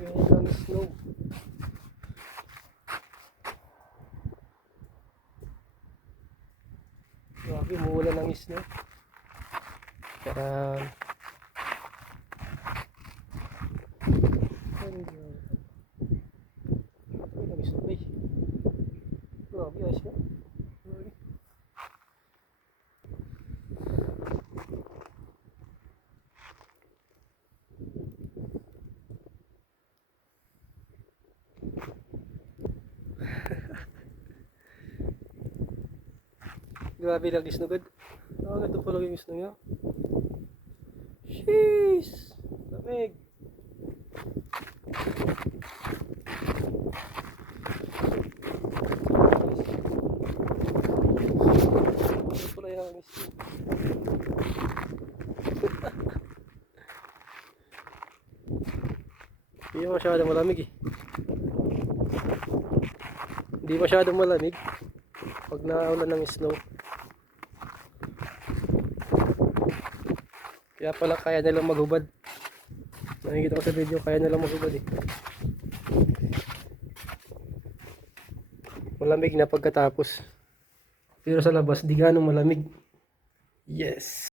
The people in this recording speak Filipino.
Yan ang snow. Grabe, umuulan ng snow. Kaya grabe, ayos na. Grabe lang snow god. Ito pala yung snow niya. Sheesh! Lamig! Ito pala yung snow. Hindi masyadong malamig eh. Hindi masyadong malamig pag naulan ng snow. Kaya pala kaya nilang maghubad. Nakikita ko sa video, kaya nilang maghubad eh. Malamig na pagkatapos. Pero sa labas, di ganong malamig. Yes!